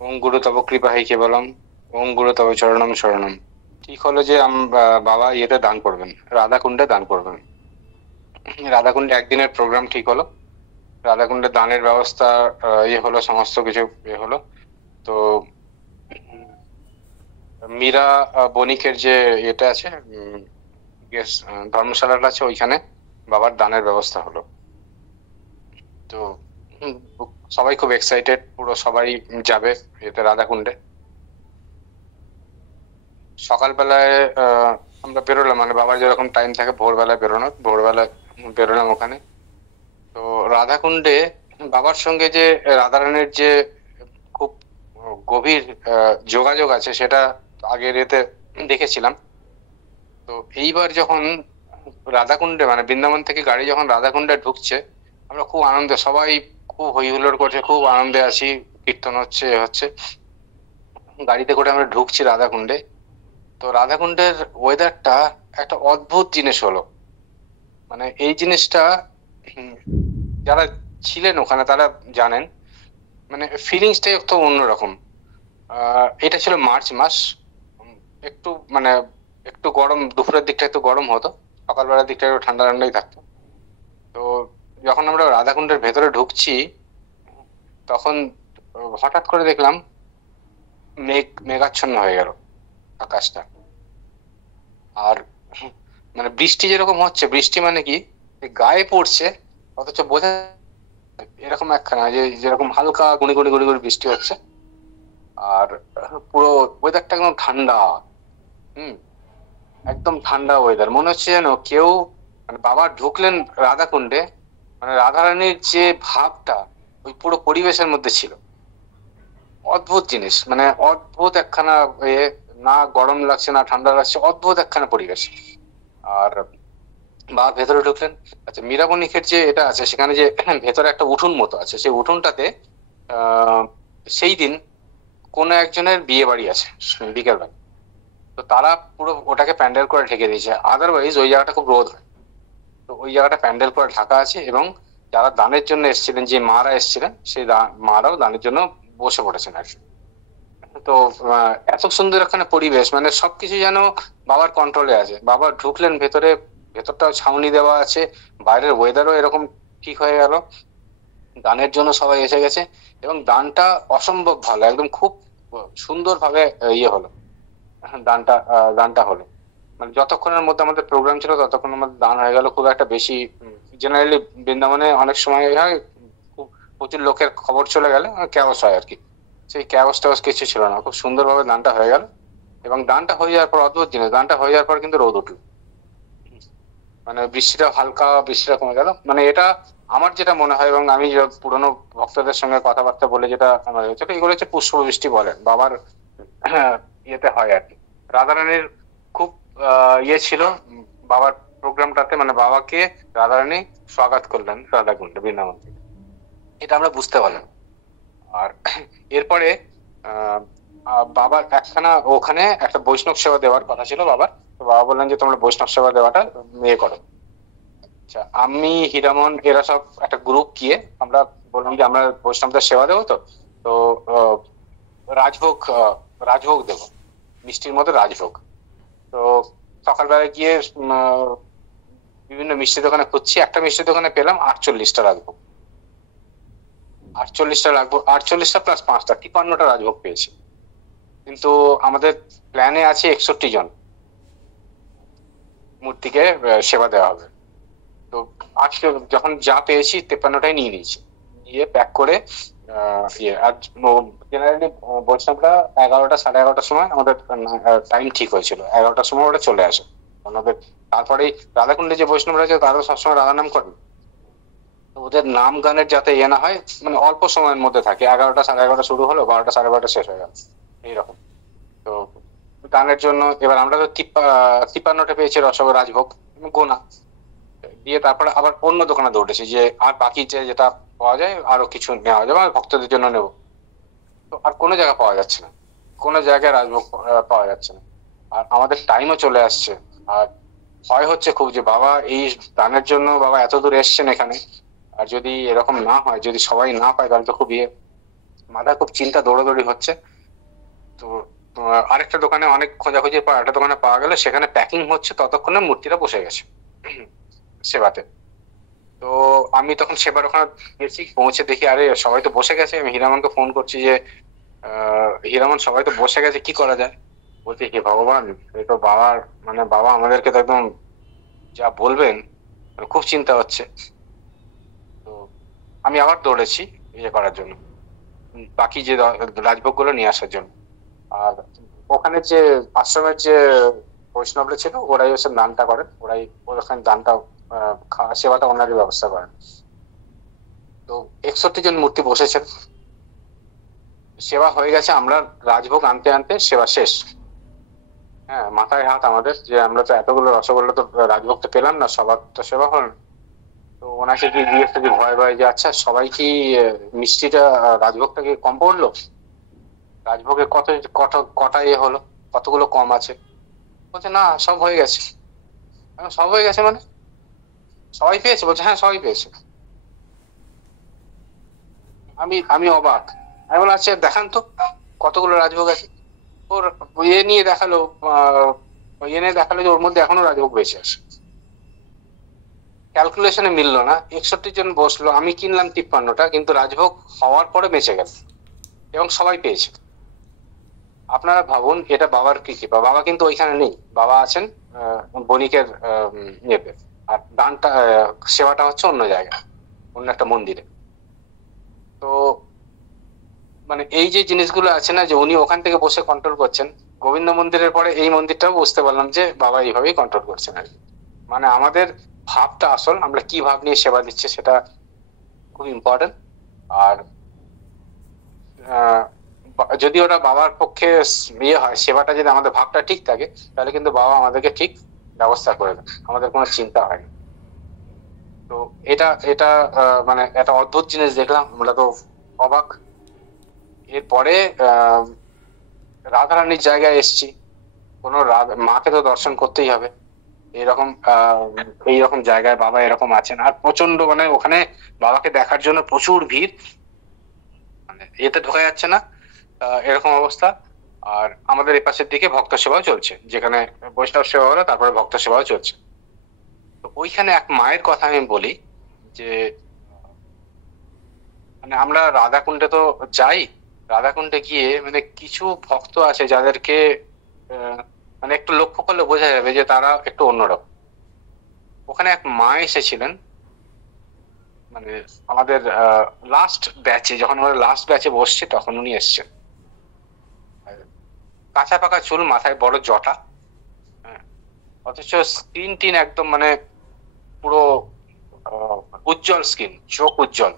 ওং গুরু তব কৃপা হে কেবলম, ওং গুরু তব চরণম শরণম। ঠিক হলো যে বাবা ইয়েতে দান করবেন, রাধাকুণ্ডে দান করবেন। রাধাকুণ্ডে একদিনের প্রোগ্রাম ঠিক হলো, রাধাকুণ্ডে দানের ব্যবস্থা ইয়ে হলো, সমস্ত কিছু ইয়ে হলো। তো মীরা বণিকের যে এটা আছে, ধর্মশালাটা আছে, ওইখানে বাবার দানের ব্যবস্থা হলো। তো উম, সবাই খুব এক্সাইটেড, পুরো সবাই যাবে এতে রাধাকুণ্ডে। সকালবেলায় আমরা বেরোলাম, মানে বাবার যেরকম টাইম থাকে ভোরবেলায় বেরোনোর, ভোরবেলায় বেরোলাম ওখানে। তো রাধাকুণ্ডে বাবার সঙ্গে যে রাধারানীর যে খুব গভীর যোগাযোগ আছে, সেটা আগের এতে দেখেছিলাম। তো এইবার যখন রাধাকুণ্ডে মানে বৃন্দাবন থেকে গাড়ি যখন রাধাকুণ্ডে ঢুকছে, আমরা খুব আনন্দে, সবাই খুব হই হুল্লোড় করছে, খুব আনন্দে আছি, কীর্তন হচ্ছে এ হচ্ছে। গাড়িতে করে আমরা ঢুকছি রাধাকুণ্ডে। তো রাধাকুণ্ডের ওয়েদারটা একটা অদ্ভুত জিনিস হলো। মানে এই জিনিসটা উম, যারা ছিলেন ওখানে তারা জানেন, মানে ফিলিংসটাই একটু অন্যরকম। এটা ছিল মার্চ মাস। উম, একটু মানে একটু গরম, দুপুরের দিকটা একটু গরম হতো, সকালবেলার দিকটা একটু ঠান্ডা ঠান্ডাই থাকতো। তো যখন আমরা রাধাকুণ্ডের ভেতরে ঢুকছি, তখন হঠাৎ করে দেখলাম মেঘাচ্ছন্ন হয়ে গেল আকাশটা। আর মানে বৃষ্টি যেরকম হচ্ছে, বৃষ্টি মানে কি যে গায়ে পড়ছে, অথচ বোঝা এরকম একখানা যে যেরকম হালকা গুঁড়ি গুঁড়ি গুঁড়ি গুঁড়ি বৃষ্টি হচ্ছে। আর পুরো ওয়েদারটা একদম ঠান্ডা। হুম। একদম ঠান্ডা ওয়েদার, মনে হচ্ছে যেন কেউ, মানে বাবা ঢুকলেন রাধাকুণ্ডে, মানে রাধারানীর যে ভাবটা ওই পুরো পরিবেশের মধ্যে ছিল। অদ্ভুত জিনিস, মানে অদ্ভুত একখানা এ, না গরম লাগছে না ঠান্ডা লাগছে, অদ্ভুত একখানা পরিবেশ। আর বা ভেতরে ঢুকলেন। আচ্ছা, মীরাবণিকের যে এটা আছে সেখানে যে ভেতরে একটা উঠোন মতো আছে, সেই উঠোনটাতে আহ সেই দিন কোনো একজনের বিয়ে বাড়ি আছে বিকেল বেলা। তো তারা পুরো ওটাকে প্যান্ডেল করে ঢেকে দিয়েছে, আদারওয়াইজ ওই জায়গাটা খুব রোদ হয়। তো ওই জায়গাটা প্যান্ডেল করে ঢাকা আছে, এবং যারা দানের জন্য এসেছিলেন, যে মারা এসেছিলেন, সেই মারাও দানের জন্য বসে পড়েছেন আর কি। তো এত সুন্দর এখানে পরিবেশ, মানে সবকিছু যেন বাবার কন্ট্রোলে আছে। বাবা ঢুকলেন ভেতরে, ভেতরটাও ছাউনি দেওয়া আছে, বাইরের ওয়েদারও এরকম ঠিক হয়ে গেল, দানের জন্য সবাই এসে গেছে। এবং দানটা অসম্ভব ভালো, একদম খুব সুন্দর ভাবে ইয়ে হলো, দানটা হলো। মানে যতক্ষণের মধ্যে আমাদের প্রোগ্রাম ছিল ততক্ষণের মধ্যে দান হয়ে গেল। খুব একটা বেশি, জেনারেলি বৃন্দাবনে অনেক সময় হয় খুব প্রচুর লোকের খবর চলে গেলে ক্যাওস হয় আর কি। সেই ক্যাওস টাওস কিছু ছিল না, খুব সুন্দরভাবে দানটা হয়ে গেল। এবং দানটা হয়ে যাওয়ার পর অদ্ভুত জিনিস, দানটা হয়ে যাওয়ার পর কিন্তু রোদ উঠলো। মানে বৃষ্টিটা, হালকা বৃষ্টিটা কমে গেল। মানে এটা আমার যেটা মনে হয়, এবং আমি যে পুরনো ভক্তদের সঙ্গে কথাবার্তা বলে যেটা আমার হয়েছে, এগুলো হচ্ছে পুষ্প বৃষ্টি বলে বাবার ইয়েতে হয় আর কি। রাধারানীর খুব ইয়ে ছিল বাবার প্রোগ্রামটাতে, মানে বাবাকে রাধারানী স্বাগত করলেন রাধাকুণ্ডে বৃন্দাবন থেকে, এটা আমরা বুঝতে পারলাম। আর এরপরে আহ বাবার একখানা ওখানে একটা বৈষ্ণব সেবা দেওয়ার কথা ছিল বাবার। তো বাবা বললেন যে তোমরা বৈষ্ণব সেবা দেওয়াটা ইয়ে করো। আচ্ছা, আমি হীরামন এরা সব একটা গ্রুপ গিয়ে আমরা বললাম যে আমরা বৈষ্ণবদের সেবা দেবো। তো তো আহ, রাজভোগ রাজভোগ দেবো, মিষ্টির মধ্যে রাজভোগ। তো সকালবেলা গিয়ে বিভিন্ন মিষ্টি দোকানে খুঁজছি, একটা মিষ্টি দোকানে পেলাম 48টা রাজভোগ। 48টা রাজভোগ, 48টা প্লাস 5টা, 53টা রাজভোগ পেয়েছি। কিন্তু আমাদের প্ল্যানে আছে 61 জন মূর্তিকে সেবা দেওয়া হবে। তো আজকে যখন যা পেয়েছি 53টাই নিয়ে নিয়েছি, নিয়ে প্যাক করে ইয়ে। আর জেনারেলি বৈষ্ণবরা 11টা সাড়ে 11টার সময় আমাদের টাইম ঠিক হয়েছিল, 11টার সময় ওরা চলে আসে ওনাদের। তারপরেই রাধাকুণ্ডে যে বৈষ্ণবরা আছে তারা সবসময় রাধা নাম করেন। তো ওদের নাম গানের যাতে ইয়ে না হয়, মানে অল্প সময়ের মধ্যে থাকে, 11টা সাড়ে 11টা শুরু হলো, 12টা সাড়ে 12টা শেষ হয়ে গেল এইরকম। তো গানের জন্য এবার আমরা তো 53টা পেয়েছি রাজভোগ গোনা দিয়ে। তারপরে আবার অন্য দোকানে দৌড়েছি যে আর বাকি যে যেটা পাওয়া যায় আরো কিছু নেওয়া যাবে, আর ভক্তদের জন্য নেবো। তো আর কোনো জায়গা পাওয়া যাচ্ছে না, কোনো জায়গায় রাজভোগ পাওয়া যাচ্ছে না। আর আমাদের টাইমও চলে আসছে। আর ভয় হচ্ছে খুব যে বাবা এই দানের জন্য বাবা এত দূর এসছেন এখানে, আর যদি এরকম না হয়, যদি সবাই না পায়, তাহলে তো খুব ইয়ে। মাথায় খুব চিন্তা দৌড়াদৌড়ি হচ্ছে। তো আরেকটা দোকানে অনেক খোঁজাখুঁজির পর একটা দোকানে পাওয়া গেল, সেখানে প্যাকিং হচ্ছে, ততক্ষণে মূর্তিটা বসে গেছে সেবাতে। তো আমি তখন সেবার ওখানে গেছি, পৌঁছে দেখি আরে সবাই তো বসে গেছে। আমি হীরামনকে ফোন করছি যে হীরামন সবাই তো বসে গেছে, কি করা যায়? বলছি হে ভগবান, এই তো বাবার মানে বাবা আমাদেরকে তো একদম যা বলবেন, খুব চিন্তা হচ্ছে। তো আমি আবার দৌড়েছি ইয়ে করার জন্য, বাকি যে রাজভোগ গুলো নিয়ে আসার জন্য। আর ওখানে যে আশ্রমের যে বৈষ্ণবরা ছিল, ওরাই হচ্ছে দানটা করেন, ওরাই ওখানে দানটা সেবাটা ওনারই ব্যবস্থা করেন। তো 61 জন মূর্তি বসেছেন, সেবা হয়ে গেছে। আমরা রাজভোগ আনতে আনতে সেবা শেষ। হ্যাঁ, মাথায় হাত আমাদের, যে আমরা তো এতগুলো রসগোল্লা তো রাজভোগ তো পেলাম না, সবার তো সেবা হল না। তো ওনাকে কি জিজ্ঞেস করছি ভয় ভয় যে আচ্ছা সবাই কি মিষ্টিটা রাজভোগটা কি কম পড়লো? রাজভোগে কত কত কটা ইয়ে হলো, কতগুলো কম আছে? বলছে না সব হয়ে গেছে। সব হয়ে গেছে মানে সবাই পেয়েছে? বলছে হ্যাঁ সবাই পেয়েছে। আমি অবাক। আমি বললাম আচ্ছা দেখান তো কতগুলো রাজভোগ আছে। ওর ইয়ে নিয়ে দেখালো, ইয়ে নিয়ে দেখালো যে ওর মধ্যে এখনো রাজভোগ বেঁচে আছে। ক্যালকুলেশনে মিললো না, 61 জন বসলো, আমি কিনলাম 53টা, কিন্তু রাজভোগ হওয়ার পরে বেঁচে গেছে এবং সবাই পেয়েছে। আপনারা ভাবুন এটা বাবার কি কৃপা। বাবা কিন্তু ওইখানে নেই, বাবা আছেন বণিকের ইয়েতে, আর দানটা সেবাটা হচ্ছে অন্য জায়গায়, অন্য একটা মন্দিরে। তো মানে এই যে জিনিসগুলো আছে না, যে উনি ওখান থেকে বসে কন্ট্রোল করছেন, গোবিন্দ মন্দিরের পরে এই মন্দিরটাও বুঝতে পারলাম যে বাবা এইভাবেই কন্ট্রোল করছেন আর কি। মানে আমাদের ভাবটা আসল, আমরা কি ভাব নিয়ে সেবা দিচ্ছি সেটা খুব ইম্পর্টেন্ট। আর যদি ওটা বাবার পক্ষে ইয়ে হয়, সেবাটা যদি আমাদের ভাবটা ঠিক থাকে, তাহলে কিন্তু বাবা আমাদেরকে ঠিক ব্যবস্থা করে দেন, আমাদের কোনো চিন্তা হয় না। তো এটা এটা মানে একটা অদ্ভুত জিনিস দেখলাম, আমরা তো অবাক। এরপরে রাধারানীর জায়গায় এসছি, কোনো মাকে তো দর্শন করতেই হবে। এরকম এইরকম জায়গায় বাবা এরকম আছেন, আর প্রচন্ড মানে ওখানে বাবাকে দেখার জন্য প্রচুর ভিড়, মানে এতে ঢোকা যাচ্ছে না, এরকম অবস্থা। আর আমাদের এই পাশের দিকে ভক্ত সেবাও চলছে, যেখানে বৈষ্ণব সেবা হলো তারপরে ভক্ত সেবাও চলছে। তো ওইখানে এক মায়ের কথা আমি বলি, যে মানে আমরা রাধাকুণ্ডে তো যাই, রাধাকুণ্ডে গিয়ে মানে কিছু ভক্ত আছে যাদেরকে মানে একটু লক্ষ্য করলে বোঝা যাবে যে তারা একটু অন্যরকম। ওখানে এক মা এসেছিলেন, মানে আমাদের লাস্ট ব্যাচে, যখন আমরা লাস্ট ব্যাচে বসছি তখন উনি এসছেন। কাঁচা পাকা চুল, মাথায় বড় জটা, হ্যাঁ, অথচ স্কিন টিন একদম মানে পুরো উজ্জ্বল স্কিন, চোখ উজ্জ্বল।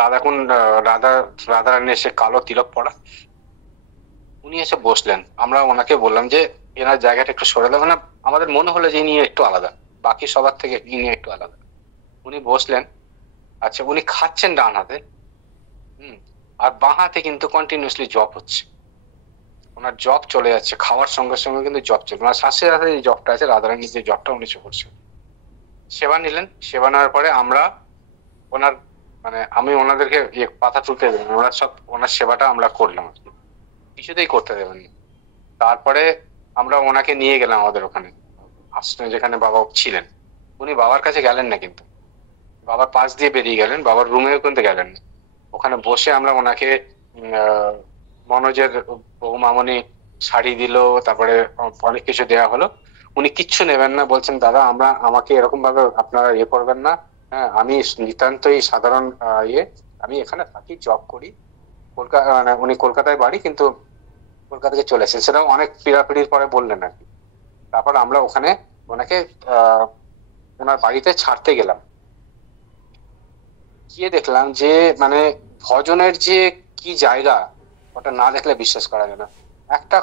রাধাকুণ্ড রাধারানী এসে কালো তিলক পরা, উনি এসে বসলেন। আমরা ওনাকে বললাম যে এনার জায়গাটা একটু সরে দেবেন না, আমাদের মনে হলো যে ইনি একটু আলাদা, বাকি সবার থেকে ইনি একটু আলাদা। উনি বসলেন। আচ্ছা, উনি খাচ্ছেন ডান হাতে, আর বাঁ হাতে কিন্তু কন্টিনিউসলি জপ হচ্ছে। ওনার জপ চলে যাচ্ছে, খাওয়ার সঙ্গে সঙ্গে কিন্তু জপ চলবে, মানে শ্বাসের হাতে যে জপটা আছে, রাধারানীর যে জপটা উনি করছেন। সেবা নিলেন, সেবা নেওয়ার পরে আমরা ওনার মানে আমি ওনাদেরকে পাতা তুলতে দেবেন, ওনার সব ওনার সেবাটা আমরা করলাম আর কি, কিছুতেই করতে দেবেন না। তারপরে আমরা ওনাকে নিয়ে গেলাম আমাদের ওখানে আশ্রমে, যেখানে বাবা ছিলেন। উনি বাবার কাছে গেলেন না, কিন্তু বাবার পাশ দিয়ে বেরিয়ে গেলেন, বাবার রুমেও কিন্তু গেলেন না। ওখানে বসে আমরা ওনাকে মনোজের বৌমামনি শাড়ি দিল, তারপরে অনেক কিছু দেওয়া হলো। উনি কিচ্ছু নেবেন না, বলছেন দাদা আমাকে এরকম ভাবে আপনারা ইয়ে করবেন না। হ্যাঁ, আমি নিতান্তই সাধারণ ইয়ে, আমি এখানে থাকি, জব করি। কলকাতা মানে উনি কলকাতায় বাড়ি, কিন্তু কলকাতা থেকে চলে এসেছেন, সেটাও অনেক পীড়াপিড়ির পরে বললেন আর কি। তারপর আমরা ওখানে ওনাকে ওনার বাড়িতে ছাড়তে গেলাম, গিয়ে দেখলাম যে মানে ভজনের যে কি জায়গা, ওটা না দেখলে বিশ্বাস করা যায় না। একটা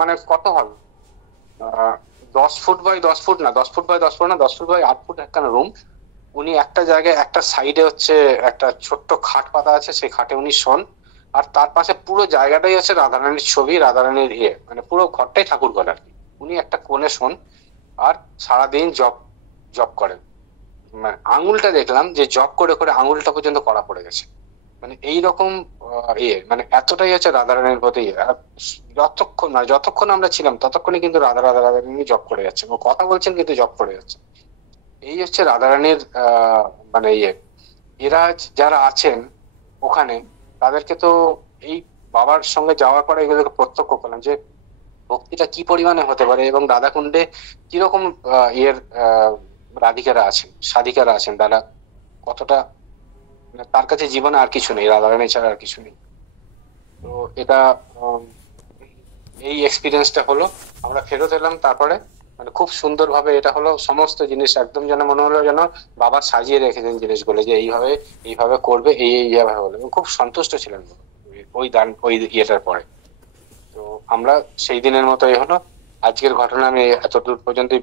মানে কত হবে, 10 ফুট বাই 10 ফুট না, 10 ফুট বাই 10 ফুট না, 10 ফুট বাই 8 ফুট একখানা রুম। উনি একটা জায়গায় একটা সাইডে হচ্ছে একটা ছোট্ট খাট পাতা আছে, সেই খাটে উনি শোন। আর তার পাশে পুরো জায়গাটাই হচ্ছে রাধারানীর ছবি, রাধারানীর ইয়ে, মানে পুরো ঘরটাই ঠাকুর ঘর আর কি। উনি একটা কোণে শোন, আর সারাদিন জব জব করেন। মানে আঙুলটা দেখলাম যে জব করে করে আঙুলটা পর্যন্ত কড়া পড়ে গেছে, মানে এইরকম মানে এতটাই হচ্ছে রাধারানীর প্রতি আর যতক্ষণ আমরা ছিলাম ততক্ষণই কিন্তু রাধা রাধা রাধারানী জব করে যাচ্ছে, ও কথা বলছেন কিন্তু জব করে যাচ্ছে। এই হচ্ছে রাধারানীর মানে এরা যারা আছেন ওখানে, তাদেরকে তো এই বাবার সঙ্গে যাওয়ার পরে এগুলোকে প্রত্যক্ষ করলাম যে ভক্তিটা কি পরিমাণে হতে পারে, এবং রাধাকুণ্ডে কিরকম আহ রাধিকারা আছেন, সাধিকারা আছেন, তারা কতটা, মানে তার কাছে জীবনে আর কিছু নেই, রাধারানী ছাড়া আর কিছু নেই। তো এটা উম, এই এক্সপিরিয়েন্সটা হলো, আমরা ফেরত এলাম তারপরে, মানে খুব সুন্দর ভাবে এটা হলো, সমস্ত জিনিস একদম যেন মনে হলো যেন বাবা সাজিয়ে রেখেছেন জিনিসগুলো, যে এইভাবে এইভাবে করবে, এইভাবে হলো, এবং খুব সন্তুষ্ট ছিলেন ওই দান ওই ইয়েটার পরে। তো আমরা সেই দিনের মতো হলো, আজকের ঘটনা আমি এতদূর পর্যন্তই